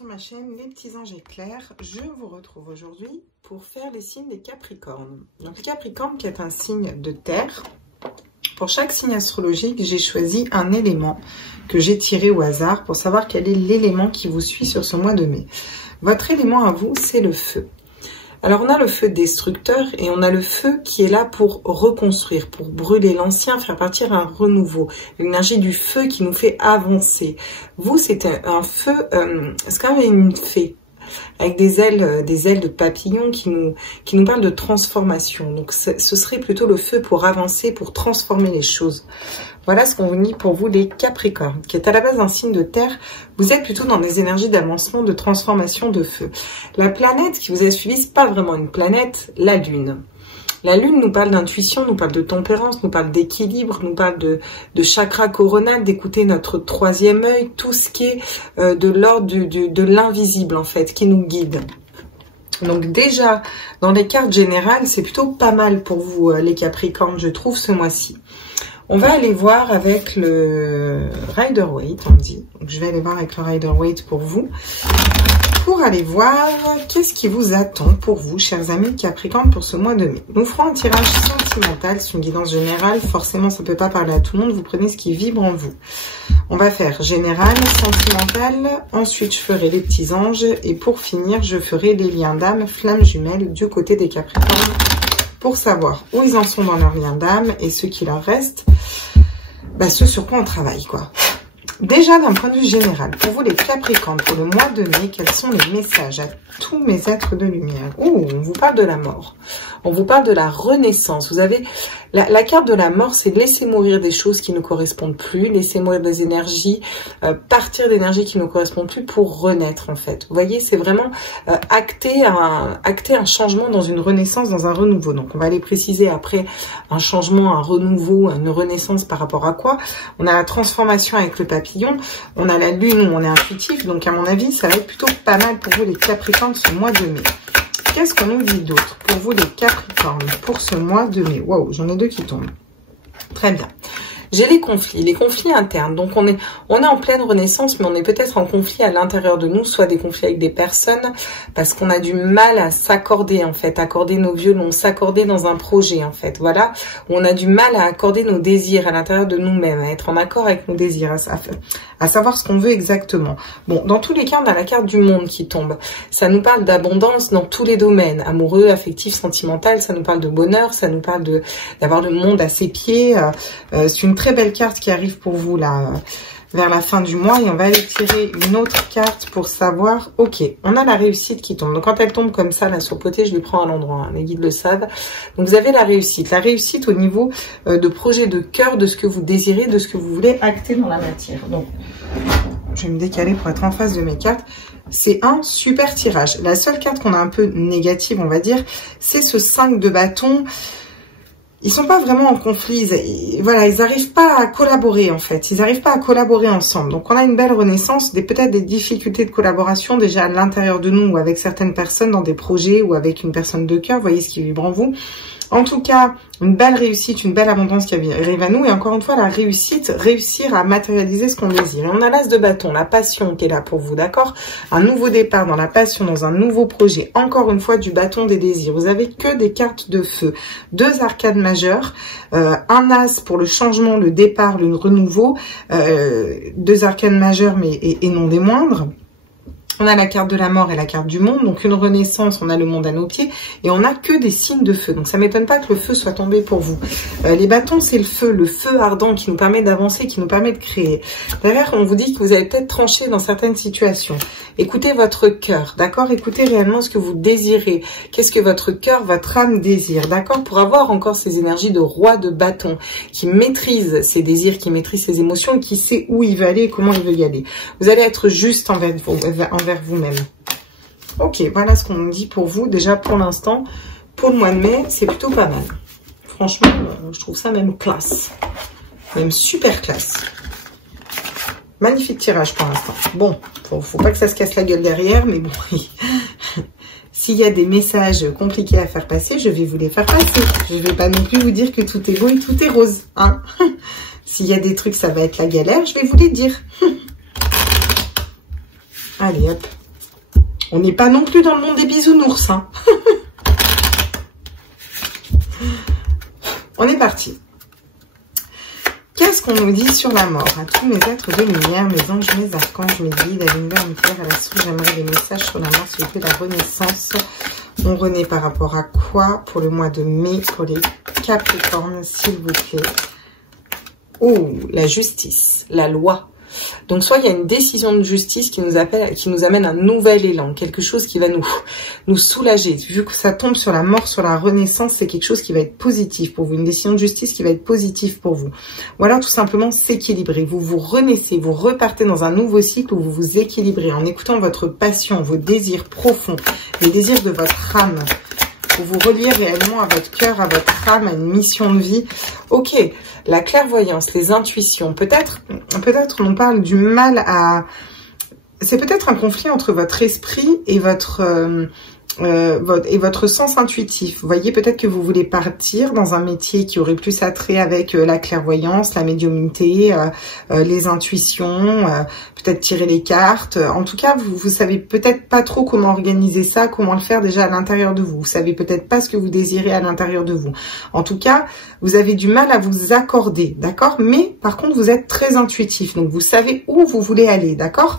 sur ma chaîne Les Petits Anges Éclairs. Je vous retrouve aujourd'hui pour faire les signes des Capricornes. Donc le Capricorne qui est un signe de terre. Pour chaque signe astrologique, j'ai choisi un élément que j'ai tiré au hasard pour savoir quel est l'élément qui vous suit sur ce mois de mai. Votre élément à vous, c'est le feu. Alors, on a le feu destructeur et on a le feu qui est là pour reconstruire, pour brûler l'ancien, faire partir un renouveau. L'énergie du feu qui nous fait avancer. Vous, c'est un feu, c'est quand même une fée avec des ailes de papillon qui nous parlent de transformation. Donc, ce serait plutôt le feu pour avancer, pour transformer les choses. Voilà ce qu'on vous dit pour vous, les Capricornes, qui est à la base un signe de terre. Vous êtes plutôt dans des énergies d'avancement, de transformation, de feu. La planète qui vous a suivi, c'est pas vraiment une planète, la Lune. La Lune nous parle d'intuition, nous parle de tempérance, nous parle d'équilibre, nous parle de chakra coronal, d'écouter notre troisième œil, tout ce qui est de l'ordre de l'invisible en fait, qui nous guide. Donc déjà, dans les cartes générales, c'est plutôt pas mal pour vous les Capricornes, je trouve, ce mois-ci. On va aller voir avec le Rider-Waite, on dit. Donc, je vais aller voir avec le Rider-Waite pour vous. Pour aller voir qu'est-ce qui vous attend pour vous, chers amis Capricorne, pour ce mois de mai. Nous ferons un tirage sentimental, c'est une guidance générale. Forcément, ça ne peut pas parler à tout le monde. Vous prenez ce qui vibre en vous. On va faire général, sentimental. Ensuite, je ferai les petits anges. Et pour finir, je ferai les liens d'âme, flammes jumelles du côté des Capricornes. Pour savoir où ils en sont dans leur lien d'âme et ce qui leur reste, ce sur quoi on travaille, quoi. Déjà, d'un point de vue général, pour vous les Capricornes, pour le mois de mai, quels sont les messages à tous mes êtres de lumière? Oh, on vous parle de la mort. On vous parle de la renaissance. Vous avez la carte de la mort, c'est laisser mourir des choses qui ne correspondent plus, laisser mourir des énergies, partir d'énergies qui ne correspondent plus pour renaître, en fait. Vous voyez, c'est vraiment acter un changement dans une renaissance, dans un renouveau. Donc, on va aller préciser après un changement, un renouveau, une renaissance par rapport à quoi. On a la transformation avec le papillon. On a la lune où on est intuitif. Donc, à mon avis, ça va être plutôt pas mal pour vous les Capricornes ce mois de mai. Qu'est-ce qu'on nous dit d'autre pour vous les Capricornes pour ce mois de mai? Waouh, j'en ai deux qui tombent. Très bien. J'ai les conflits internes. Donc, on est en pleine renaissance, mais on est peut-être en conflit à l'intérieur de nous, soit des conflits avec des personnes, parce qu'on a du mal à s'accorder, en fait, accorder nos violons, s'accorder dans un projet, en fait. Voilà, où on a du mal à accorder nos désirs à l'intérieur de nous-mêmes, à être en accord avec nos désirs, à savoir ce qu'on veut exactement. Bon, dans tous les cas, on a la carte du monde qui tombe. Ça nous parle d'abondance dans tous les domaines, amoureux, affectif, sentimental, ça nous parle de bonheur, ça nous parle d'avoir le monde à ses pieds. C'est une très belle carte qui arrive pour vous là vers la fin du mois et on va aller tirer une autre carte pour savoir. Ok, on a la réussite qui tombe. Donc quand elle tombe comme ça là sur le côté, je lui prends à l'endroit, hein, les guides le savent. Donc vous avez la réussite au niveau de projet de cœur, de ce que vous désirez, de ce que vous voulez acter dans la matière. Donc je vais me décaler pour être en face de mes cartes. C'est un super tirage. La seule carte qu'on a un peu négative, on va dire, c'est ce 5 de bâton. Ils sont pas vraiment en conflit, voilà, ils n'arrivent pas à collaborer en fait, ils n'arrivent pas à collaborer ensemble. Donc on a une belle renaissance, peut-être des difficultés de collaboration déjà à l'intérieur de nous ou avec certaines personnes dans des projets ou avec une personne de cœur, vous voyez ce qui vibre en vous. En tout cas, une belle réussite, une belle abondance qui arrive à nous. Et encore une fois, la réussite, réussir à matérialiser ce qu'on désire. Et on a l'as de bâton, la passion qui est là pour vous, d'accord? Un nouveau départ dans la passion, dans un nouveau projet. Encore une fois, du bâton des désirs. Vous avez que des cartes de feu. Deux arcades majeures. Un as pour le changement, le départ, le renouveau. Deux arcades majeures, mais et non des moindres. On a la carte de la mort et la carte du monde, donc une renaissance, on a le monde à nos pieds, et on n'a que des signes de feu. Donc ça m'étonne pas que le feu soit tombé pour vous. Les bâtons, c'est le feu ardent qui nous permet d'avancer, qui nous permet de créer. Derrière, on vous dit que vous avez peut-être tranché dans certaines situations. Écoutez votre cœur, d'accord? Écoutez réellement ce que vous désirez. Qu'est-ce que votre cœur, votre âme désire, d'accord? Pour avoir encore ces énergies de roi de bâton, qui maîtrise ses désirs, qui maîtrise ses émotions, et qui sait où il veut aller et comment il veut y aller. Vous allez être juste envers vous-même. Ok, voilà ce qu'on nous dit pour vous. Déjà, pour l'instant, pour le mois de mai, c'est plutôt pas mal. Franchement, je trouve ça même classe. Même super classe. Magnifique tirage pour l'instant. Bon, faut pas que ça se casse la gueule derrière, mais bon. S'il y a des messages compliqués à faire passer, je vais vous les faire passer. Je ne vais pas non plus vous dire que tout est beau et tout est rose. Hein. S'il y a des trucs, ça va être la galère, je vais vous les dire. Allez, hop. On n'est pas non plus dans le monde des bisounours, hein. On est parti. Qu'est-ce qu'on nous dit sur la mort? À tous mes êtres de lumière, mes anges, mes archanges, mes guides, à l'univers, à la source, j'aimerais des messages sur la mort, s'il vous plaît, la renaissance. On renaît par rapport à quoi pour le mois de mai, pour les Capricornes, s'il vous plaît? Oh, la justice, la loi. Donc, soit il y a une décision de justice qui nous amène un nouvel élan, quelque chose qui va nous soulager. Vu que ça tombe sur la mort, sur la renaissance, c'est quelque chose qui va être positif pour vous, une décision de justice qui va être positive pour vous. Ou alors, tout simplement, s'équilibrer. Vous vous renaissez, vous repartez dans un nouveau cycle où vous vous équilibrez en écoutant votre passion, vos désirs profonds, les désirs de votre âme. Vous vous reliez réellement à votre cœur, à votre âme, à une mission de vie. Ok, la clairvoyance, les intuitions. Peut-être on parle du mal à... C'est peut-être un conflit entre votre esprit et votre sens intuitif. Vous voyez, peut-être que vous voulez partir dans un métier qui aurait plus attrait avec la clairvoyance, la médiumnité, les intuitions, peut-être tirer les cartes. En tout cas, vous savez peut-être pas trop comment organiser ça, comment le faire déjà à l'intérieur de vous. Vous savez peut-être pas ce que vous désirez à l'intérieur de vous. En tout cas, vous avez du mal à vous accorder, d'accord? Mais par contre, vous êtes très intuitif, donc vous savez où vous voulez aller, d'accord?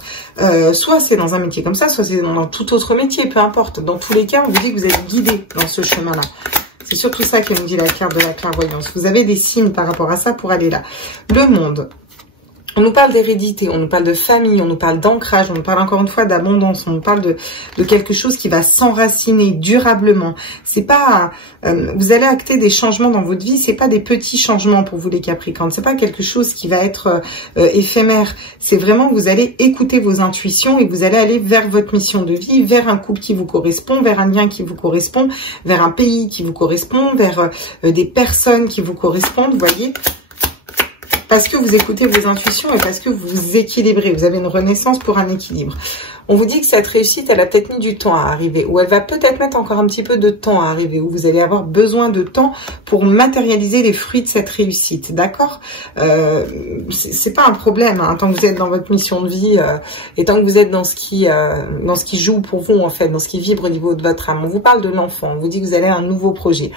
Soit c'est dans un métier comme ça, soit c'est dans tout autre métier, peu importe. Dans tous les cas, on vous dit que vous êtes guidé dans ce chemin-là. C'est surtout ça que nous dit la carte de la clairvoyance. Vous avez des signes par rapport à ça pour aller là. Le monde. On nous parle d'hérédité, on nous parle de famille, on nous parle d'ancrage, on nous parle encore une fois d'abondance, on nous parle de quelque chose qui va s'enraciner durablement. C'est pas, vous allez acter des changements dans votre vie, c'est pas des petits changements pour vous les Capricornes, c'est pas quelque chose qui va être éphémère. C'est vraiment, vous allez écouter vos intuitions et vous allez aller vers votre mission de vie, vers un couple qui vous correspond, vers un lien qui vous correspond, vers un pays qui vous correspond, vers des personnes qui vous correspondent, vous voyez. Parce que vous écoutez vos intuitions et parce que vous vous équilibrez. Vous avez une renaissance pour un équilibre. On vous dit que cette réussite, elle a peut-être mis du temps à arriver. Ou elle va peut-être mettre encore un petit peu de temps à arriver. Ou vous allez avoir besoin de temps pour matérialiser les fruits de cette réussite. D'accord? C'est pas un problème. Hein, tant que vous êtes dans votre mission de vie et tant que vous êtes dans ce qui joue pour vous, en fait. Dans ce qui vibre au niveau de votre âme. On vous parle de l'enfant. On vous dit que vous allez à un nouveau projet.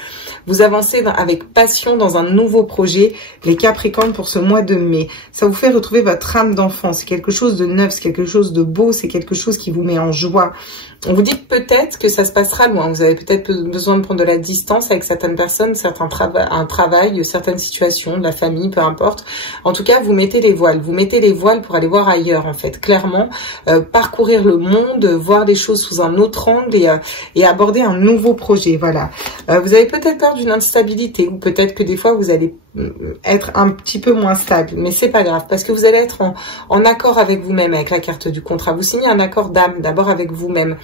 Vous avancez avec passion dans un nouveau projet. Les Capricornes pour ce mois de mai. Ça vous fait retrouver votre âme d'enfant. C'est quelque chose de neuf. C'est quelque chose de beau. C'est quelque chose qui vous met en joie. On vous dit peut-être que ça se passera loin. Vous avez peut-être besoin de prendre de la distance avec certaines personnes, un travail, certaines situations, de la famille, peu importe. En tout cas, vous mettez les voiles. Vous mettez les voiles pour aller voir ailleurs, en fait. Clairement, parcourir le monde, voir les choses sous un autre angle et aborder un nouveau projet. Voilà. Vous avez peut-être peur d'une instabilité ou peut-être que des fois, vous allez être un petit peu moins stable. Mais c'est pas grave parce que vous allez être en accord avec vous-même, avec la carte du contrat. Vous signez un accord d'âme, d'abord avec vous-même.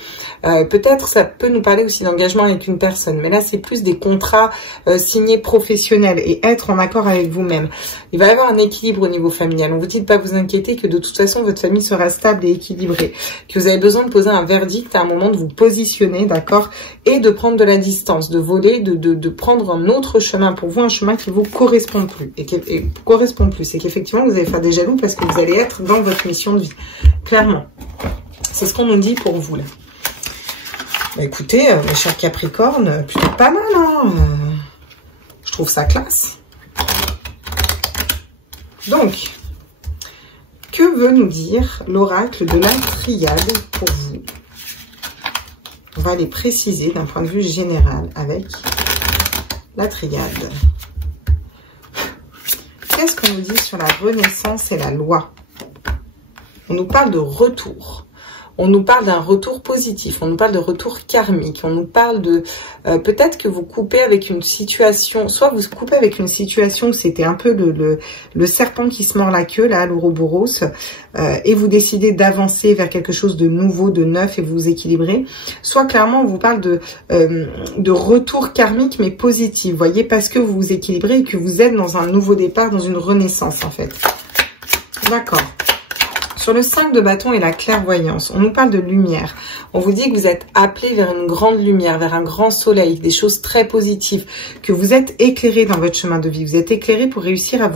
Peut-être ça peut nous parler aussi d'engagement avec une personne, mais là c'est plus des contrats signés professionnels et être en accord avec vous-même. Il va y avoir un équilibre au niveau familial. On vous dit de ne pas vous inquiéter, que de toute façon votre famille sera stable et équilibrée, que vous avez besoin de poser un verdict à un moment, de vous positionner, d'accord, et de prendre de la distance, de voler, de prendre un autre chemin pour vous, un chemin qui vous correspond plus et qu'effectivement vous allez faire des jaloux parce que vous allez être dans votre mission de vie, clairement. C'est ce qu'on nous dit pour vous là. Bah, écoutez, mes chers Capricornes, plutôt pas mal, hein. Je trouve ça classe. Donc, que veut nous dire l'oracle de la triade pour vous? On va les préciser d'un point de vue général avec la triade. Qu'est-ce qu'on nous dit sur la renaissance et la loi? On nous parle de retour. On nous parle d'un retour positif, on nous parle de retour karmique, on nous parle de peut-être que vous coupez avec une situation, soit vous coupez avec une situation où c'était un peu le serpent qui se mord la queue, là, l'ouroboros, et vous décidez d'avancer vers quelque chose de nouveau, de neuf, et vous vous équilibrez. Soit clairement on vous parle de retour karmique, mais positif, vous voyez, parce que vous vous équilibrez et que vous êtes dans un nouveau départ, dans une renaissance en fait. D'accord. Sur le 5 de bâton et la clairvoyance, on nous parle de lumière. On vous dit que vous êtes appelé vers une grande lumière, vers un grand soleil, des choses très positives, que vous êtes éclairé dans votre chemin de vie. Vous êtes éclairé pour réussir à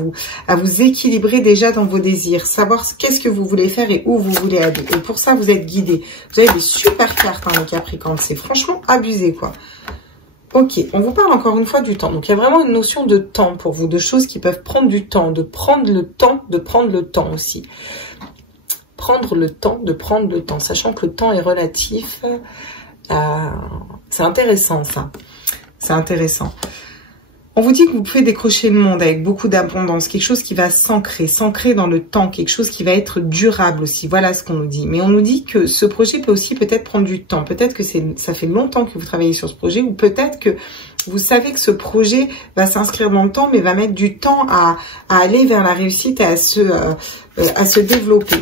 vous équilibrer déjà dans vos désirs, savoir qu'est-ce que vous voulez faire et où vous voulez aller. Et pour ça, vous êtes guidé. Vous avez des super cartes, hein, les Capricornes. C'est franchement abusé, quoi. Ok, on vous parle encore une fois du temps. Donc, il y a vraiment une notion de temps pour vous, de choses qui peuvent prendre du temps, de prendre le temps aussi. Prendre le temps de prendre le temps, sachant que le temps est relatif. C'est intéressant, ça. C'est intéressant. On vous dit que vous pouvez décrocher le monde avec beaucoup d'abondance, quelque chose qui va s'ancrer dans le temps, quelque chose qui va être durable aussi. Voilà ce qu'on nous dit. Mais on nous dit que ce projet peut aussi peut-être prendre du temps. Peut-être que ça fait longtemps que vous travaillez sur ce projet, ou peut-être que vous savez que ce projet va s'inscrire dans le temps, mais va mettre du temps à aller vers la réussite et à se développer.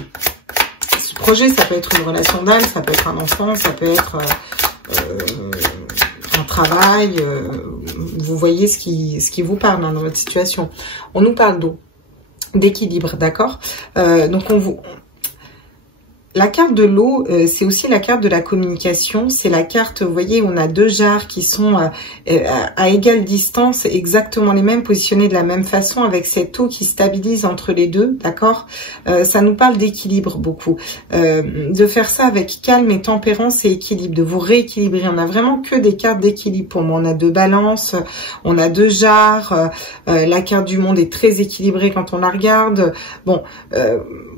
Ce projet, ça peut être une relation d'âme, ça peut être un enfant, ça peut être un travail, vous voyez ce qui vous parle, hein, dans votre situation. On nous parle d'eau, d'équilibre, d'accord. Donc la carte de l'eau, c'est aussi la carte de la communication. C'est la carte, vous voyez, on a deux jarres qui sont à égale distance, exactement les mêmes, positionnés de la même façon, avec cette eau qui stabilise entre les deux, d'accord. Ça nous parle d'équilibre beaucoup. De faire ça avec calme et tempérance et équilibre, de vous rééquilibrer. On a vraiment que des cartes d'équilibre pour moi. On a deux balances, on a deux jarres. La carte du monde est très équilibrée quand on la regarde. Bon,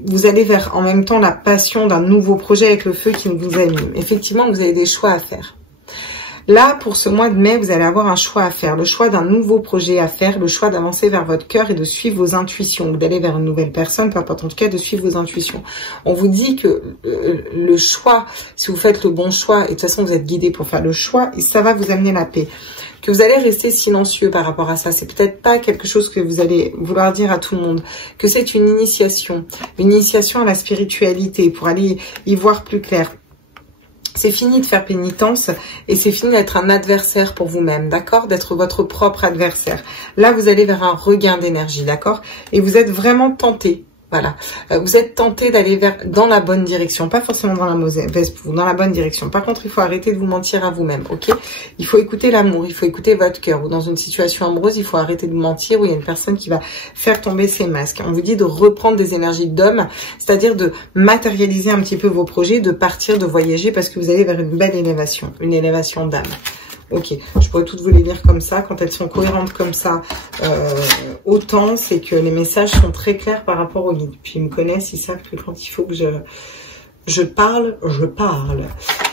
vous allez vers en même temps la passion d'un nouveau projet avec le feu qui vous anime. Effectivement, vous avez des choix à faire. Là, pour ce mois de mai, vous allez avoir un choix à faire. Le choix d'un nouveau projet à faire, le choix d'avancer vers votre cœur et de suivre vos intuitions, ou d'aller vers une nouvelle personne, peu importe, en tout cas de suivre vos intuitions. On vous dit que le choix, si vous faites le bon choix, et de toute façon vous êtes guidé pour faire le choix, et ça va vous amener la paix. Que vous allez rester silencieux par rapport à ça. C'est peut-être pas quelque chose que vous allez vouloir dire à tout le monde. Que c'est une initiation à la spiritualité pour aller y voir plus clair. C'est fini de faire pénitence et c'est fini d'être un adversaire pour vous-même, d'accord? D'être votre propre adversaire. Là, vous allez vers un regain d'énergie, d'accord? Et vous êtes vraiment tenté. Voilà, vous êtes tenté d'aller dans la bonne direction, pas forcément dans la mauvaise, dans la bonne direction. Par contre, il faut arrêter de vous mentir à vous-même, ok? Il faut écouter l'amour, il faut écouter votre cœur. Ou dans une situation amoureuse, il faut arrêter de vous mentir, où il y a une personne qui va faire tomber ses masques. On vous dit de reprendre des énergies d'homme, c'est-à-dire de matérialiser un petit peu vos projets, de partir, de voyager, parce que vous allez vers une belle élévation, une élévation d'âme. Ok, je pourrais toutes vous les lire comme ça. Quand elles sont cohérentes comme ça, autant, c'est que les messages sont très clairs par rapport au guide. Puis ils me connaissent, ils savent que quand il faut que je parle, je parle.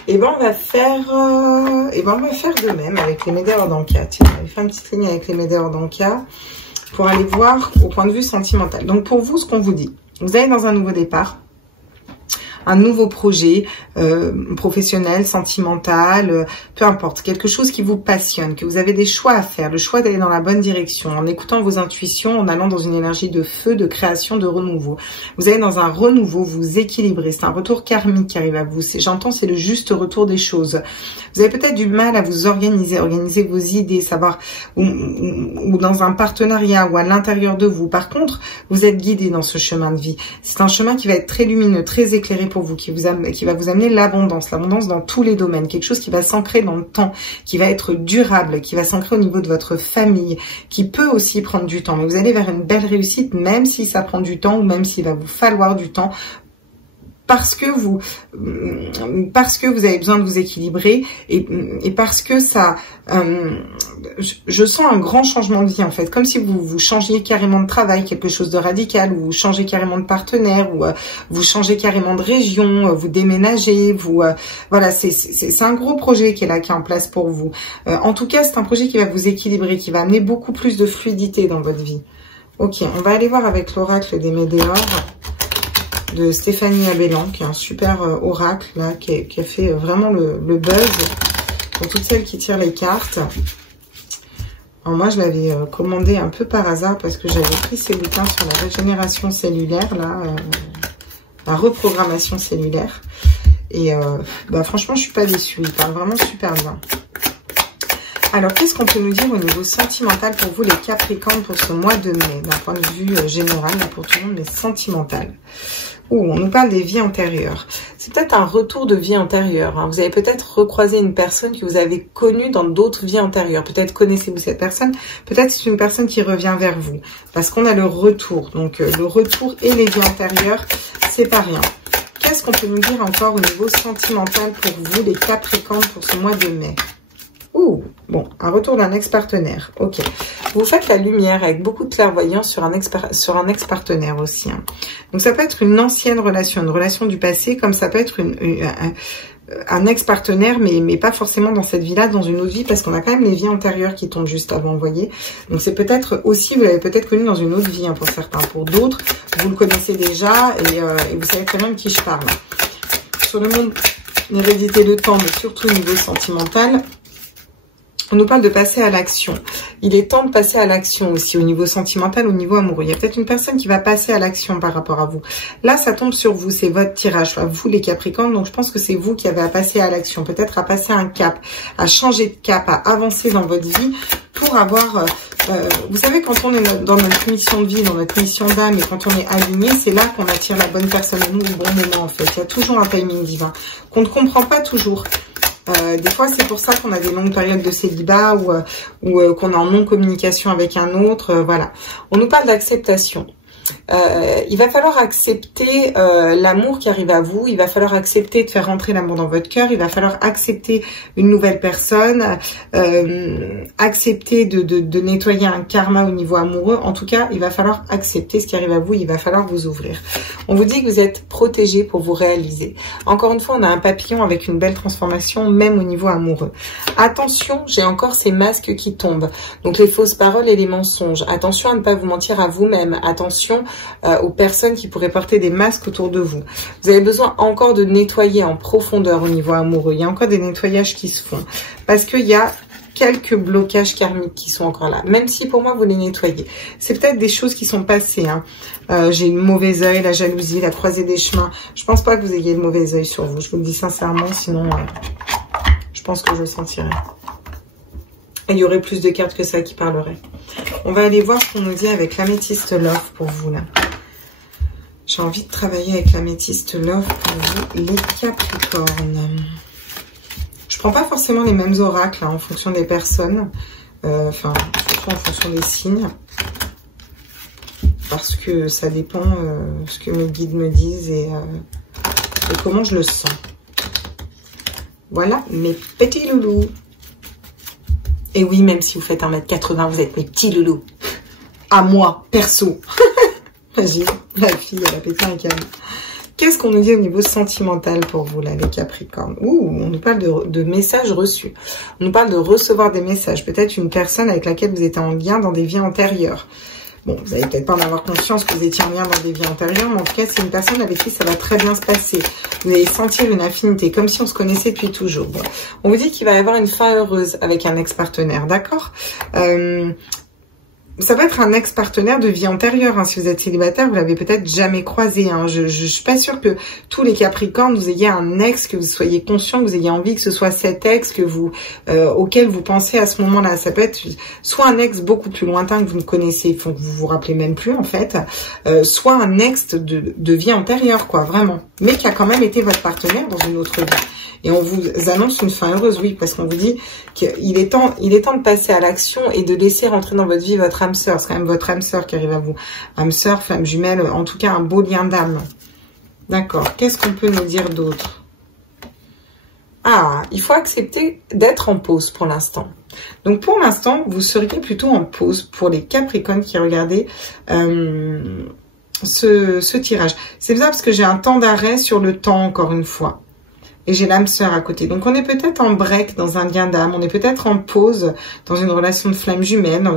Et ben on va faire de même avec les Médéors d'Anka. Tiens, on va faire une petite ligne avec les Médéors d'Anka pour aller voir au point de vue sentimental. Donc pour vous, ce qu'on vous dit, vous allez dans un nouveau départ. Un nouveau projet professionnel, sentimental, peu importe, quelque chose qui vous passionne, que vous avez des choix à faire, le choix d'aller dans la bonne direction, en écoutant vos intuitions, en allant dans une énergie de feu, de création, de renouveau. Vous allez dans un renouveau, vous équilibrez, c'est un retour karmique qui arrive à vous. J'entends, c'est le juste retour des choses. Vous avez peut-être du mal à vous organiser vos idées, savoir ou dans un partenariat ou à l'intérieur de vous. Par contre, vous êtes guidé dans ce chemin de vie. C'est un chemin qui va être très lumineux, très éclairé pour vous, qui va vous amener l'abondance dans tous les domaines, quelque chose qui va s'ancrer dans le temps, qui va être durable, qui va s'ancrer au niveau de votre famille, qui peut aussi prendre du temps. Mais vous allez vers une belle réussite, même si ça prend du temps ou même s'il va vous falloir du temps, parce que vous avez besoin de vous équilibrer et parce que ça, je sens un grand changement de vie en fait, comme si vous changiez carrément de travail, quelque chose de radical, ou vous changez carrément de partenaire, ou vous changez carrément de région, vous déménagez, voilà, c'est un gros projet qui est là, qui est en place pour vous. En tout cas, c'est un projet qui va vous équilibrer, qui va amener beaucoup plus de fluidité dans votre vie. Ok, on va aller voir avec l'oracle des Médéors de Stéphanie Abellan, qui est un super oracle là, qui a fait vraiment le buzz pour toutes celles qui tirent les cartes. Alors moi, je l'avais commandé un peu par hasard parce que j'avais pris ces bouquins sur la régénération cellulaire, là, la reprogrammation cellulaire. Et franchement, je suis pas déçue. Il parle vraiment super bien. Alors, qu'est-ce qu'on peut nous dire au niveau sentimental pour vous, les Capricornes, pour ce mois de mai, d'un point de vue général, pour tout le monde, mais sentimental. On nous parle des vies antérieures. C'est peut-être un retour de vie antérieure. Hein. Vous avez peut-être recroisé une personne que vous avez connue dans d'autres vies antérieures. Peut-être connaissez-vous cette personne. Peut-être c'est une personne qui revient vers vous. Parce qu'on a le retour. Donc le retour et les vies antérieures, c'est pas rien. Qu'est-ce qu'on peut nous dire encore au niveau sentimental pour vous, les Capricornes, pour ce mois de mai? Bon, un retour d'un ex-partenaire. Ok. Vous faites la lumière avec beaucoup de clairvoyance sur un ex-partenaire aussi. Hein. Donc, ça peut être une ancienne relation, une relation du passé, comme ça peut être un ex-partenaire, mais pas forcément dans cette vie-là, dans une autre vie, parce qu'on a quand même les vies antérieures qui tombent juste avant, vous voyez. Donc, c'est peut-être aussi, vous l'avez peut-être connu dans une autre vie, hein, pour certains. Pour d'autres, vous le connaissez déjà et vous savez très bien de qui je parle. Sur le monde, l'hérédité, le temps, mais surtout au niveau sentimental, on nous parle de passer à l'action. Il est temps de passer à l'action aussi au niveau sentimental, au niveau amoureux. Il y a peut-être une personne qui va passer à l'action par rapport à vous. Là, ça tombe sur vous, c'est votre tirage, vous les Capricornes. Donc, je pense que c'est vous qui avez à passer à l'action, peut-être à passer un cap, à changer de cap, à avancer dans votre vie pour avoir... vous savez, quand on est dans notre mission de vie, dans notre mission d'âme et quand on est aligné, c'est là qu'on attire la bonne personne à nous au bon moment en fait. Il y a toujours un timing divin qu'on ne comprend pas toujours. Des fois, c'est pour ça qu'on a des longues périodes de célibat ou qu'on est en non-communication avec un autre. Voilà. On nous parle d'acceptation. Il va falloir accepter l'amour qui arrive à vous. Il va falloir accepter de faire rentrer l'amour dans votre cœur. Il va falloir accepter une nouvelle personne. Accepter de nettoyer un karma au niveau amoureux. En tout cas, il va falloir accepter ce qui arrive à vous. Il va falloir vous ouvrir. On vous dit que vous êtes protégé pour vous réaliser. Encore une fois, on a un papillon avec une belle transformation, même au niveau amoureux. Attention, j'ai encore ces masques qui tombent. Donc, les fausses paroles et les mensonges. Attention à ne pas vous mentir à vous-même. Attention aux personnes qui pourraient porter des masques autour de vous. Vous avez besoin encore de nettoyer en profondeur au niveau amoureux. Il y a encore des nettoyages qui se font. Parce qu'il y a quelques blocages karmiques qui sont encore là. Même si pour moi, vous les nettoyez. C'est peut-être des choses qui sont passées. Hein. J'ai le mauvais œil, la jalousie, la croisée des chemins. Je pense pas que vous ayez le mauvais œil sur vous. Je vous le dis sincèrement. Sinon, je pense que je le sentirais. Et il y aurait plus de cartes que ça qui parleraient. On va aller voir ce qu'on nous dit avec l'améthyste Love pour vous, là. J'ai envie de travailler avec l'améthyste Love pour vous, les Capricornes. Je prends pas forcément les mêmes oracles, hein, en fonction des personnes. Enfin, surtout en fonction des signes. Parce que ça dépend ce que mes guides me disent et comment je le sens. Voilà, mes petits loulous. Et oui, même si vous faites 1m80, vous êtes mes petits loulous. À moi, perso. Vas-y, la fille, elle a pété un câble. Qu'est-ce qu'on nous dit au niveau sentimental pour vous, là, les Capricornes? On nous parle de messages reçus. On nous parle de recevoir des messages. Peut-être une personne avec laquelle vous étiez en lien dans des vies antérieures. Bon, vous n'allez peut-être pas en avoir conscience que vous étiez en lien dans des vies antérieures, mais en tout cas, c'est une personne avec qui ça va très bien se passer. Vous allez sentir une affinité, comme si on se connaissait depuis toujours. Bon. On vous dit qu'il va y avoir une fin heureuse avec un ex-partenaire, d'accord? Ça peut être un ex-partenaire de vie antérieure. Hein. Si vous êtes célibataire, vous l'avez peut-être jamais croisé. Hein. Je suis pas sûre que tous les Capricornes, vous ayez un ex, que vous soyez conscient, que vous ayez envie que ce soit cet ex que vous auquel vous pensez à ce moment-là. Ça peut être soit un ex beaucoup plus lointain que vous ne connaissez, que vous vous rappelez même plus en fait, soit un ex de vie antérieure, quoi, vraiment. Mais qui a quand même été votre partenaire dans une autre vie. Et on vous annonce une fin heureuse, oui, parce qu'on vous dit qu'il est temps de passer à l'action et de laisser rentrer dans votre vie votre âme sœur. C'est quand même votre âme sœur qui arrive à vous. Âme sœur, flamme jumelle, en tout cas un beau lien d'âme. D'accord, qu'est-ce qu'on peut nous dire d'autre? Ah, il faut accepter d'être en pause pour l'instant. Donc pour l'instant, vous seriez plutôt en pause pour les Capricornes qui regardaient ce tirage. C'est bizarre parce que j'ai un temps d'arrêt sur le temps, encore une fois. Et j'ai l'âme sœur à côté. Donc, on est peut-être en break dans un lien d'âme. On est peut-être en pause dans une relation de flamme jumelle.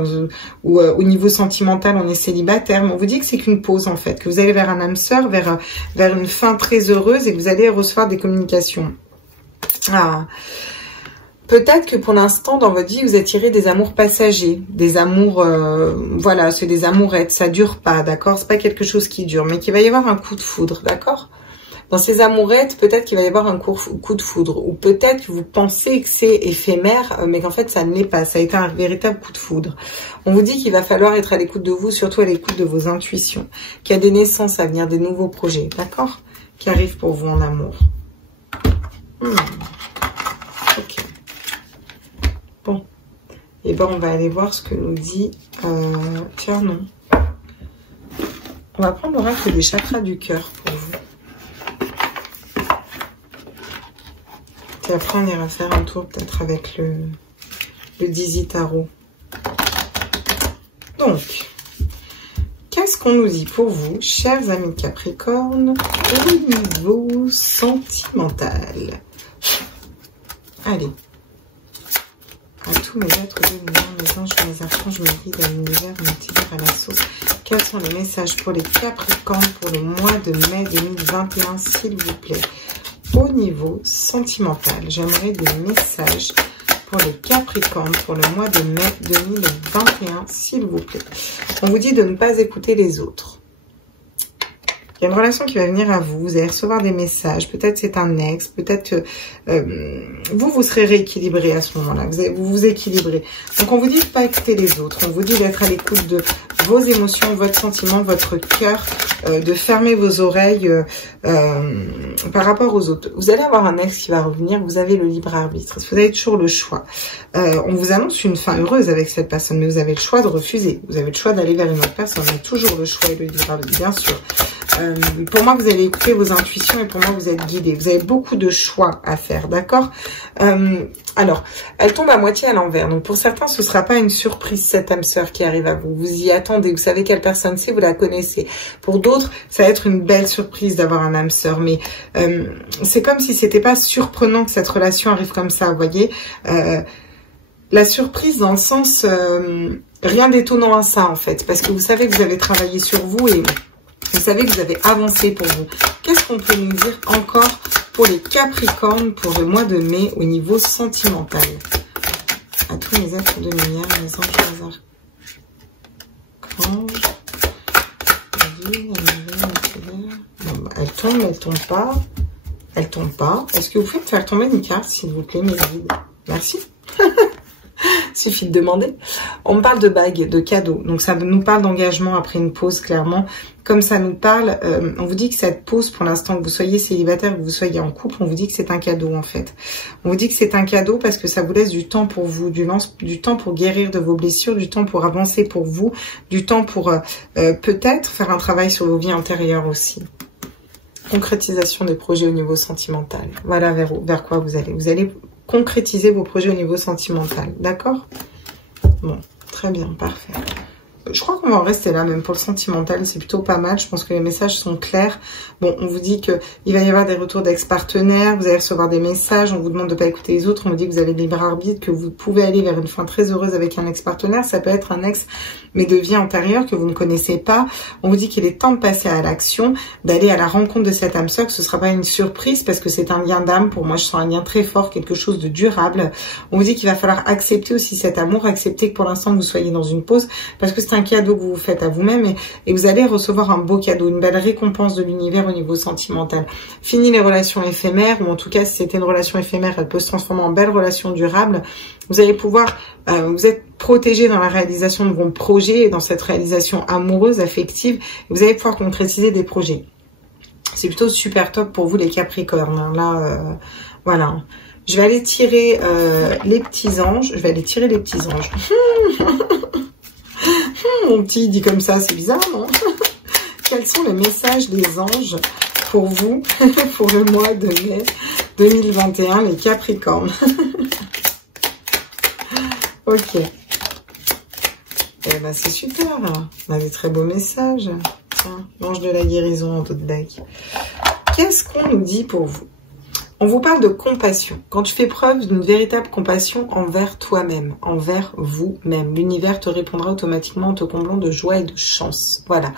Ou au niveau sentimental, on est célibataire. Mais on vous dit que c'est qu'une pause, en fait. Que vous allez vers un âme sœur, vers une fin très heureuse et que vous allez recevoir des communications. Ah. Peut-être que pour l'instant, dans votre vie, vous attirez des amours passagers. Des amours, voilà, c'est des amourettes. Ça dure pas, d'accord? C'est pas quelque chose qui dure. Mais qu'il va y avoir un coup de foudre, d'accord? Dans ces amourettes, peut-être qu'il va y avoir un coup de foudre, ou peut-être que vous pensez que c'est éphémère, mais qu'en fait ça ne l'est pas, ça a été un véritable coup de foudre. On vous dit qu'il va falloir être à l'écoute de vous, surtout à l'écoute de vos intuitions, qu'il y a des naissances à venir, des nouveaux projets, d'accord, qui arrivent pour vous en amour. Ok. Bon. Et ben on va aller voir ce que nous dit... tiens, non. On va prendre l'oracle des chakras du cœur pour vous. Et après, on ira faire un tour peut-être avec le Dizzy Tarot. Donc, qu'est-ce qu'on nous dit pour vous, chers amis Capricorne, au niveau sentimental? Allez. À tous mes êtres de lumière, mes anges, mes archanges, mes guides, à l'univers, multivers, à la sauce. Quels sont les messages pour les Capricornes pour le mois de mai 2021, s'il vous plaît? Au niveau sentimental, j'aimerais des messages pour les Capricornes pour le mois de mai 2021, s'il vous plaît. On vous dit de ne pas écouter les autres. Il y a une relation qui va venir à vous, vous allez recevoir des messages, peut-être c'est un ex, peut-être vous serez rééquilibré à ce moment-là, vous vous équilibrez. Donc on vous dit de ne pas écouter les autres, on vous dit d'être à l'écoute de vos émotions, votre sentiment, votre cœur, de fermer vos oreilles par rapport aux autres. Vous allez avoir un ex qui va revenir, vous avez le libre arbitre, vous avez toujours le choix. On vous annonce une fin heureuse avec cette personne, mais vous avez le choix de refuser, vous avez le choix d'aller vers une autre personne, vous avez toujours le choix et le libre arbitre, bien sûr. Pour moi, vous allez écouter vos intuitions et pour moi, vous êtes guidé. Vous avez beaucoup de choix à faire, d'accord? Alors, elle tombe à moitié à l'envers. Donc, pour certains, ce ne sera pas une surprise, cette âme sœur qui arrive à vous. Vous y attendez, vous savez quelle personne c'est, vous la connaissez. Pour d'autres, ça va être une belle surprise d'avoir un âme sœur. Mais c'est comme si c'était pas surprenant que cette relation arrive comme ça, vous voyez. La surprise dans le sens, rien d'étonnant à ça, en fait. Parce que vous savez que vous avez travaillé sur vous et... vous savez que vous avez avancé pour vous. Qu'est-ce qu'on peut nous dire encore pour les Capricornes pour le mois de mai au niveau sentimental? À tous les êtres de lumière, les anges, les archanges. Bon, elle tombe, elle tombe pas. Elle tombe pas. Est-ce que vous pouvez faire tomber une carte, s'il vous plaît, mes guides? Merci. Suffit de demander. On me parle de bagues, de cadeaux. Donc ça nous parle d'engagement après une pause, clairement. Comme ça nous parle, on vous dit que cette pause, pour l'instant, que vous soyez célibataire, que vous soyez en couple, on vous dit que c'est un cadeau, en fait. On vous dit que c'est un cadeau parce que ça vous laisse du temps pour vous, du temps pour guérir de vos blessures, du temps pour avancer pour vous, du temps pour peut-être faire un travail sur vos vies antérieures aussi. Concrétisation des projets au niveau sentimental. Voilà vers quoi vous allez. Vous allez concrétiser vos projets au niveau sentimental. D'accord? Bon, très bien, parfait. Je crois qu'on va en rester là, même pour le sentimental, c'est plutôt pas mal. Je pense que les messages sont clairs. Bon, on vous dit qu'il va y avoir des retours d'ex-partenaires, vous allez recevoir des messages, on vous demande de ne pas écouter les autres, on vous dit que vous avez le libre arbitre, que vous pouvez aller vers une fin très heureuse avec un ex-partenaire. Ça peut être un ex, mais de vie antérieure que vous ne connaissez pas. On vous dit qu'il est temps de passer à l'action, d'aller à la rencontre de cette âme sœur, que ce ne sera pas une surprise parce que c'est un lien d'âme. Pour moi, je sens un lien très fort, quelque chose de durable. On vous dit qu'il va falloir accepter aussi cet amour, accepter que pour l'instant vous soyez dans une pause parce que c'est un cadeau que vous vous faites à vous-même et vous allez recevoir un beau cadeau, une belle récompense de l'univers au niveau sentimental. Fini les relations éphémères, ou en tout cas si c'était une relation éphémère, elle peut se transformer en belle relation durable. Vous allez pouvoir, vous êtes protégé dans la réalisation de vos projets et dans cette réalisation amoureuse, affective. Vous allez pouvoir concrétiser des projets. C'est plutôt super top pour vous les Capricornes. Hein. Là, voilà. Je vais aller tirer les petits anges. Je vais aller tirer les petits anges. Mon petit dit comme ça, c'est bizarre, non? Quels sont les messages des anges pour vous, pour le mois de mai 2021, les Capricornes? Ok. Eh ben, c'est super, là. On a des très beaux messages. Tiens, l'ange de la guérison en d'autres decks. Qu'est-ce qu'on nous dit pour vous? On vous parle de compassion. Quand tu fais preuve d'une véritable compassion envers toi-même, envers vous-même, l'univers te répondra automatiquement en te comblant de joie et de chance. Voilà.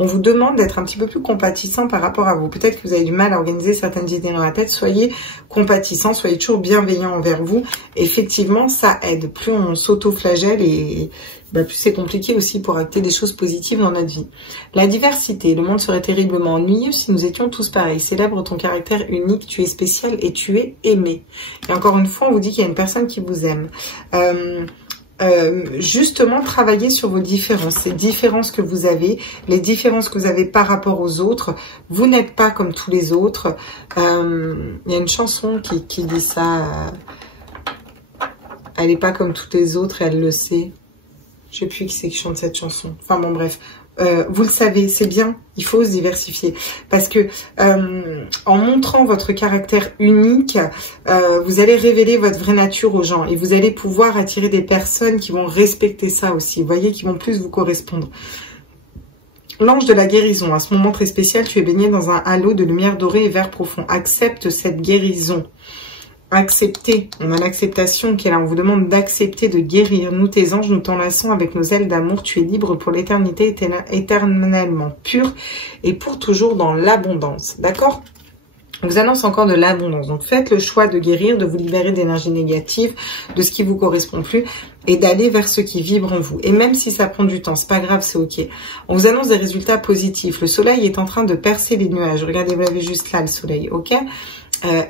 On vous demande d'être un petit peu plus compatissant par rapport à vous. Peut-être que vous avez du mal à organiser certaines idées dans la tête. Soyez compatissant, soyez toujours bienveillant envers vous. Effectivement, ça aide. Plus on s'auto-flagelle et plus c'est compliqué aussi pour acter des choses positives dans notre vie. La diversité. Le monde serait terriblement ennuyeux si nous étions tous pareils. Célèbre ton caractère unique, tu es spécial et tu es aimé. Et encore une fois, on vous dit qu'il y a une personne qui vous aime. Justement, travaillez sur vos différences, ces différences que vous avez, les différences que vous avez par rapport aux autres. Vous n'êtes pas comme tous les autres. Il y a une chanson qui dit ça. Elle n'est pas comme toutes les autres et elle le sait. Je sais plus qui c'est qui chante cette chanson. Enfin bon, bref. Vous le savez, c'est bien. Il faut se diversifier. Parce que en montrant votre caractère unique, vous allez révéler votre vraie nature aux gens. Et vous allez pouvoir attirer des personnes qui vont respecter ça aussi. Vous voyez, qui vont plus vous correspondre. L'ange de la guérison. À ce moment très spécial, tu es baigné dans un halo de lumière dorée et vert profond. Accepte cette guérison. Accepter, on a l'acceptation qui est là, on vous demande d'accepter, de guérir. Nous tes anges, nous t'enlaçons avec nos ailes d'amour, tu es libre pour l'éternité, éternellement pur et pour toujours dans l'abondance, d'accord? On vous annonce encore de l'abondance, donc faites le choix de guérir, de vous libérer d'énergie négative, de ce qui vous correspond plus et d'aller vers ce qui vibre en vous. Et même si ça prend du temps, c'est pas grave, c'est ok. On vous annonce des résultats positifs. Le soleil est en train de percer les nuages. Regardez, vous l'avez juste là, le soleil, ok?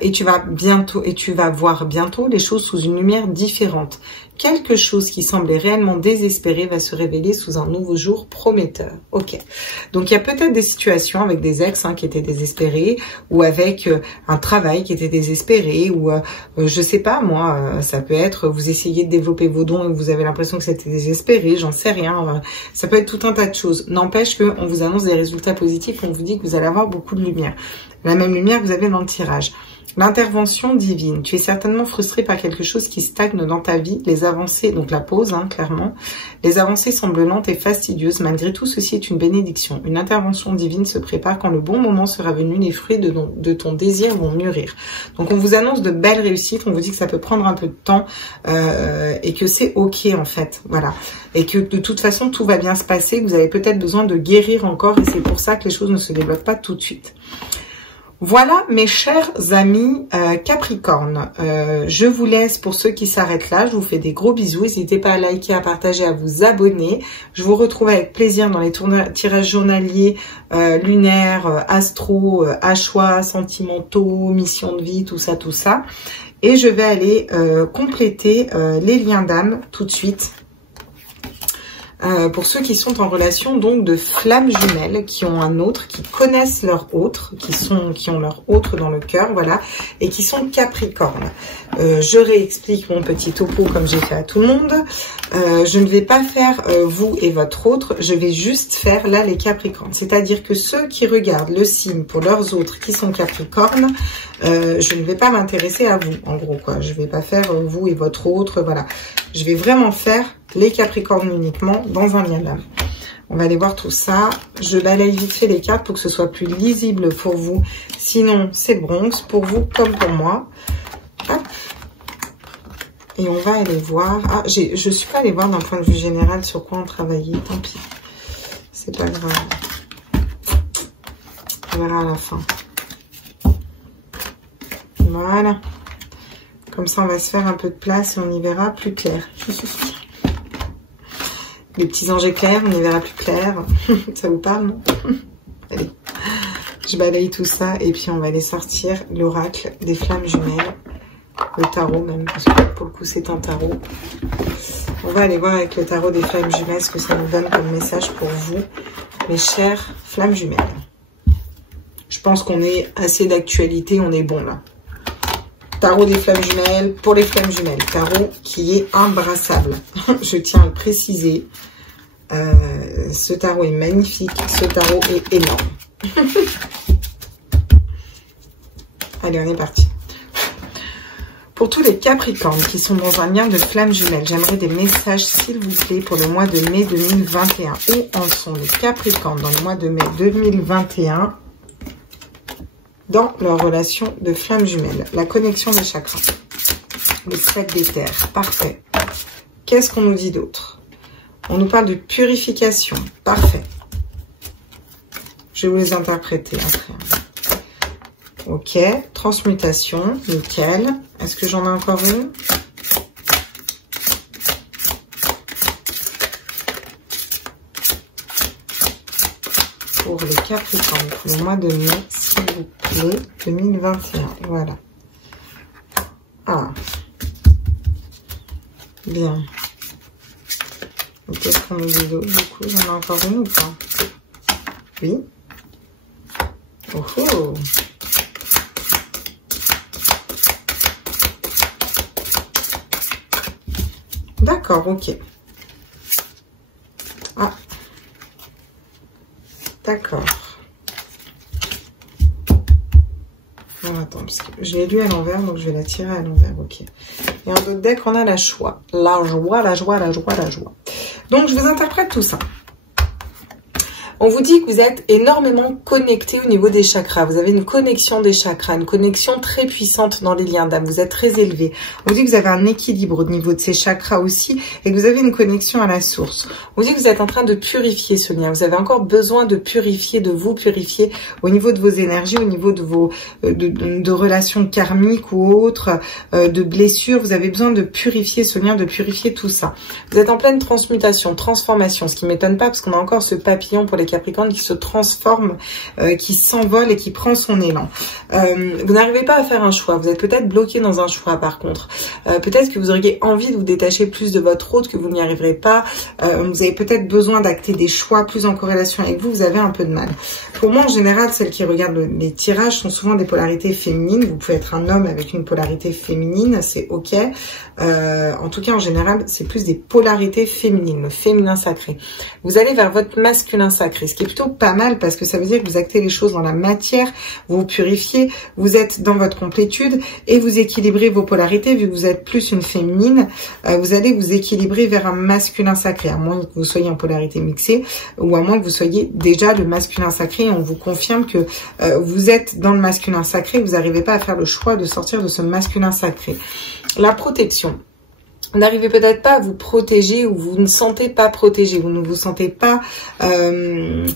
Et tu vas voir bientôt les choses sous une lumière différente. Quelque chose qui semblait réellement désespéré va se révéler sous un nouveau jour prometteur. Ok. Donc il y a peut-être des situations avec des ex qui étaient désespérés, ou avec un travail qui était désespéré, ou je sais pas moi, ça peut être vous essayez de développer vos dons et vous avez l'impression que c'était désespéré, j'en sais rien. Ça peut être tout un tas de choses. N'empêche qu'on vous annonce des résultats positifs, on vous dit que vous allez avoir beaucoup de lumière. La même lumière que vous avez dans le tirage. L'intervention divine. Tu es certainement frustré par quelque chose qui stagne dans ta vie. Les avancées, donc la pause, clairement. Les avancées semblent lentes et fastidieuses. Malgré tout, ceci est une bénédiction. Une intervention divine se prépare. Quand le bon moment sera venu, les fruits de ton désir vont mûrir. Donc, on vous annonce de belles réussites. On vous dit que ça peut prendre un peu de temps et que c'est ok, en fait. Voilà. Et que de toute façon, tout va bien se passer. Vous avez peut-être besoin de guérir encore et c'est pour ça que les choses ne se débloquent pas tout de suite. Voilà mes chers amis Capricorne, je vous laisse pour ceux qui s'arrêtent là, je vous fais des gros bisous, n'hésitez pas à liker, à partager, à vous abonner, je vous retrouve avec plaisir dans les tirages journaliers, lunaires, astro, à choix, sentimentaux, mission de vie, tout ça, et je vais aller compléter les liens d'âme tout de suite. Pour ceux qui sont en relation donc de flammes jumelles, qui ont un autre, qui connaissent leur autre, qui ont leur autre dans le cœur, voilà, et qui sont Capricorne. Je réexplique mon petit topo comme j'ai fait à tout le monde. Je ne vais pas faire vous et votre autre, je vais juste faire là les Capricornes. C'est-à-dire que ceux qui regardent le signe pour leurs autres qui sont Capricorne, je ne vais pas m'intéresser à vous, en gros, quoi. Je ne vais pas faire vous et votre autre, voilà. Je vais vraiment faire les Capricornes uniquement dans un lien d'âme. On va aller voir tout ça. Je balaye vite fait les cartes pour que ce soit plus lisible pour vous. Sinon, c'est le Bronx, pour vous comme pour moi. Hop. Et on va aller voir. Ah, je suis pas allée voir d'un point de vue général sur quoi on travaillait. Tant pis. C'est pas grave. On verra à la fin. Voilà. Comme ça, on va se faire un peu de place et on y verra plus clair. Les petits anges éclairs, on y verra plus clair. Ça vous parle, non? Allez. Je balaye tout ça et puis on va aller sortir l'oracle des flammes jumelles. Le tarot même, parce que pour le coup, c'est un tarot. On va aller voir avec le tarot des flammes jumelles ce que ça nous donne comme message pour vous, mes chères flammes jumelles. Je pense qu'on est assez d'actualité, on est bon là. Tarot des flammes jumelles, pour les flammes jumelles. Tarot qui est imbrassable. Je tiens à le préciser. Ce tarot est magnifique. Ce tarot est énorme. Allez, on est parti. Pour tous les Capricornes qui sont dans un lien de flammes jumelles, j'aimerais des messages, s'il vous plaît, pour le mois de mai 2021. Où en sont les Capricornes dans le mois de mai 2021 ? Dans leur relation de flammes jumelles. La connexion des chakras. Le sceptre des terres. Parfait. Qu'est-ce qu'on nous dit d'autre? On nous parle de purification. Parfait. Je vais vous les interpréter après. Ok. Transmutation. Nickel. Est-ce que j'en ai encore une? Capricorne pour le mois de mai, s'il vous plaît, 2021. Voilà. Ah. Bien. Qu'est-ce qu'on nous dit d'autre, du coup? Il y en a encore une ou pas? Oui. Oh oh. D'accord, ok. Ah. D'accord. Alors, attends, parce que je l'ai lu à l'envers, donc je vais la tirer à l'envers, ok. Et en d'autres decks, on a la joie. La joie, la joie, la joie, la joie. Donc, je vous interprète tout ça. On vous dit que vous êtes énormément connecté au niveau des chakras. Vous avez une connexion des chakras, une connexion très puissante dans les liens d'âme. Vous êtes très élevé. On vous dit que vous avez un équilibre au niveau de ces chakras aussi et que vous avez une connexion à la source. On vous dit que vous êtes en train de purifier ce lien. Vous avez encore besoin de purifier, de vous purifier au niveau de vos énergies, au niveau de vos de relations karmiques ou autres, de blessures. Vous avez besoin de purifier ce lien, de purifier tout ça. Vous êtes en pleine transmutation, transformation, ce qui m'étonne pas parce qu'on a encore ce papillon pour les Capricorne qui se transforme, qui s'envole et qui prend son élan. Vous n'arrivez pas à faire un choix. Vous êtes peut-être bloqué dans un choix par contre. Peut-être que vous auriez envie de vous détacher plus de votre autre, que vous n'y arriverez pas. Vous avez peut-être besoin d'acter des choix plus en corrélation avec vous. Vous avez un peu de mal. Pour moi, en général, celles qui regardent les tirages sont souvent des polarités féminines. Vous pouvez être un homme avec une polarité féminine, c'est ok. En tout cas, en général, c'est plus des polarités féminines, le féminin sacré. Vous allez vers votre masculin sacré, ce qui est plutôt pas mal parce que ça veut dire que vous actez les choses dans la matière, vous vous purifiez, vous êtes dans votre complétude et vous équilibrez vos polarités. Vu que vous êtes plus une féminine, vous allez vous équilibrer vers un masculin sacré, à moins que vous soyez en polarité mixée ou à moins que vous soyez déjà le masculin sacré. On vous confirme que vous êtes dans le masculin sacré, vous n'arrivez pas à faire le choix de sortir de ce masculin sacré. La protection. Vous n'arrivez peut-être pas à vous protéger ou vous ne sentez pas protégé, vous ne vous sentez pas... vous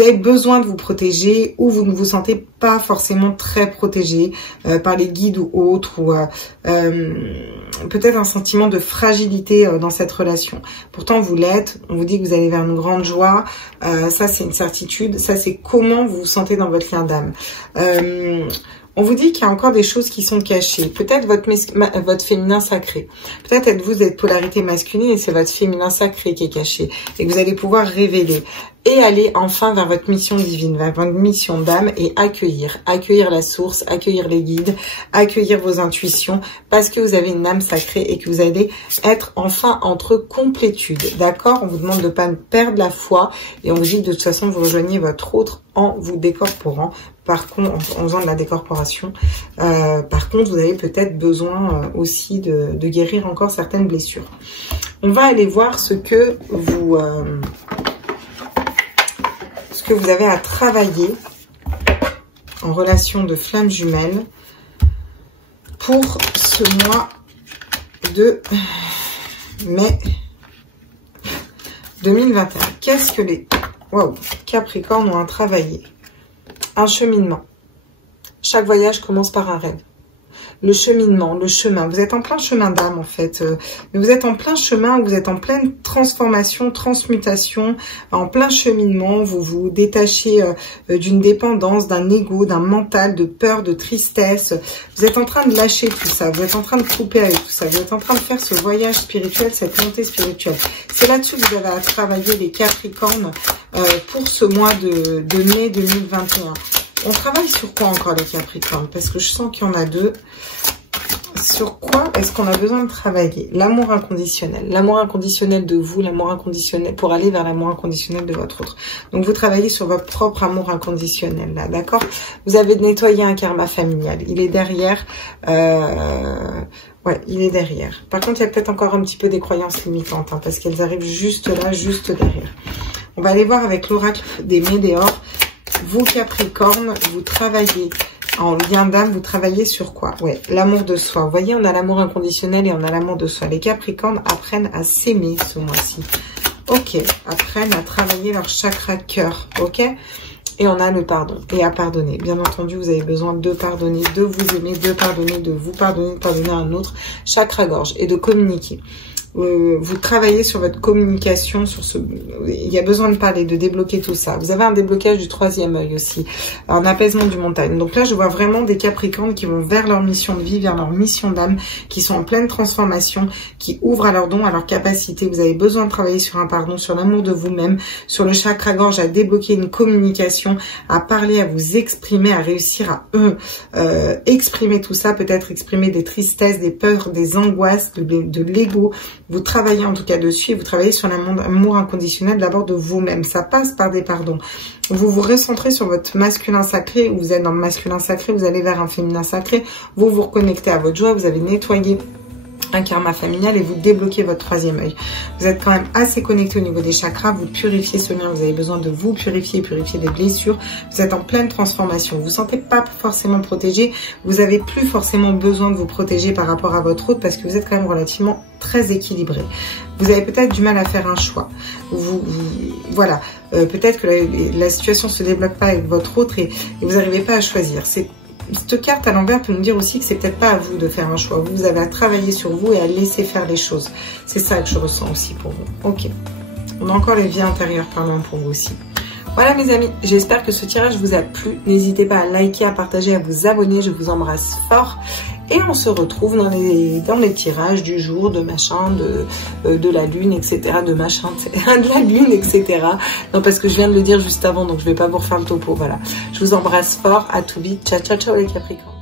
avez besoin de vous protéger ou vous ne vous sentez pas forcément très protégé par les guides ou autres, ou peut-être un sentiment de fragilité dans cette relation. Pourtant, vous l'êtes. On vous dit que vous allez vers une grande joie. Ça, c'est une certitude. Ça, c'est comment vous vous sentez dans votre lien d'âme. On vous dit qu'il y a encore des choses qui sont cachées. Peut-être votre féminin sacré. Peut-être vous êtes polarité masculine et c'est votre féminin sacré qui est caché. Et que vous allez pouvoir révéler. Et aller enfin vers votre mission divine, vers votre mission d'âme et accueillir. Accueillir la source, accueillir les guides, accueillir vos intuitions. Parce que vous avez une âme sacrée et que vous allez être enfin entre complétude. D'accord? On vous demande de ne pas perdre la foi. Et on vous dit de toute façon vous rejoignez votre autre en vous décorporant. Par contre, en faisant de la décorporation. Par contre, vous avez peut-être besoin aussi de guérir encore certaines blessures. On va aller voir ce que vous avez à travailler en relation de flamme jumelle pour ce mois de mai 2021. Qu'est-ce que les Capricornes ont à travailler? Un cheminement. Chaque voyage commence par un rêve. Le cheminement, le chemin. Vous êtes en plein chemin d'âme en fait. Mais vous êtes en plein chemin, vous êtes en pleine transformation, transmutation, en plein cheminement. Vous vous détachez d'une dépendance, d'un ego, d'un mental, de peur, de tristesse. Vous êtes en train de lâcher tout ça. Vous êtes en train de couper avec tout ça. Vous êtes en train de faire ce voyage spirituel, cette montée spirituelle. C'est là-dessus que vous avez à travailler les Capricornes pour ce mois de mai 2021. On travaille sur quoi encore les Capricornes? Parce que je sens qu'il y en a deux. Sur quoi est-ce qu'on a besoin de travailler? L'amour inconditionnel. L'amour inconditionnel de vous, l'amour inconditionnel pour aller vers l'amour inconditionnel de votre autre. Donc vous travaillez sur votre propre amour inconditionnel là, d'accord? Vous avez nettoyé un karma familial. Il est derrière. Ouais, il est derrière. Par contre, il y a peut-être encore un petit peu des croyances limitantes, hein, parce qu'elles arrivent juste là, juste derrière. On va aller voir avec l'oracle des Médéors. Vous Capricorne, vous travaillez en lien d'âme, vous travaillez sur quoi? Ouais, l'amour de soi. Vous voyez, on a l'amour inconditionnel et on a l'amour de soi. Les Capricornes apprennent à s'aimer ce mois-ci. Ok, apprennent à travailler leur chakra cœur. Ok, et on a le pardon et à pardonner. Bien entendu, vous avez besoin de pardonner, de vous aimer, de pardonner, de vous pardonner, de pardonner à un autre chakra gorge et de communiquer. vous travaillez sur votre communication, il y a besoin de parler, de débloquer tout ça. Vous avez un déblocage du 3e œil aussi, un apaisement du montagne. Donc là, je vois vraiment des Capricornes qui vont vers leur mission de vie, vers leur mission d'âme, qui sont en pleine transformation, qui ouvrent à leurs dons, à leurs capacités. Vous avez besoin de travailler sur un pardon, sur l'amour de vous-même, sur le chakra-gorge, à débloquer une communication, à parler, à vous exprimer, à réussir à exprimer tout ça, peut-être exprimer des tristesses, des peurs, des angoisses, de l'ego. Vous travaillez en tout cas dessus et vous travaillez sur l'amour inconditionnel d'abord de vous-même. Ça passe par des pardons. Vous vous recentrez sur votre masculin sacré, ou vous êtes dans le masculin sacré, vous allez vers un féminin sacré, vous vous reconnectez à votre joie, vous avez nettoyé un karma familial et vous débloquez votre 3e œil. Vous êtes quand même assez connecté au niveau des chakras, vous purifiez ce lien, vous avez besoin de vous purifier, purifier des blessures. Vous êtes en pleine transformation, vous ne vous sentez pas forcément protégé, vous n'avez plus forcément besoin de vous protéger par rapport à votre autre parce que vous êtes quand même relativement très équilibré. Vous avez peut-être du mal à faire un choix. Voilà, peut-être que la situation ne se débloque pas avec votre autre et vous n'arrivez pas à choisir. Cette carte à l'envers peut nous dire aussi que c'est peut-être pas à vous de faire un choix. Vous avez à travailler sur vous et à laisser faire les choses. C'est ça que je ressens aussi pour vous. Ok. On a encore les vies intérieures parlant pour vous aussi. Voilà mes amis, j'espère que ce tirage vous a plu. N'hésitez pas à liker, à partager, à vous abonner. Je vous embrasse fort. Et on se retrouve dans les tirages du jour, de machin, de la lune, etc. De machin, de la lune, etc. Non, parce que je viens de le dire juste avant, donc je vais pas vous refaire le topo. Voilà. Je vous embrasse fort. À tout vite. Ciao, ciao, ciao les Capricornes.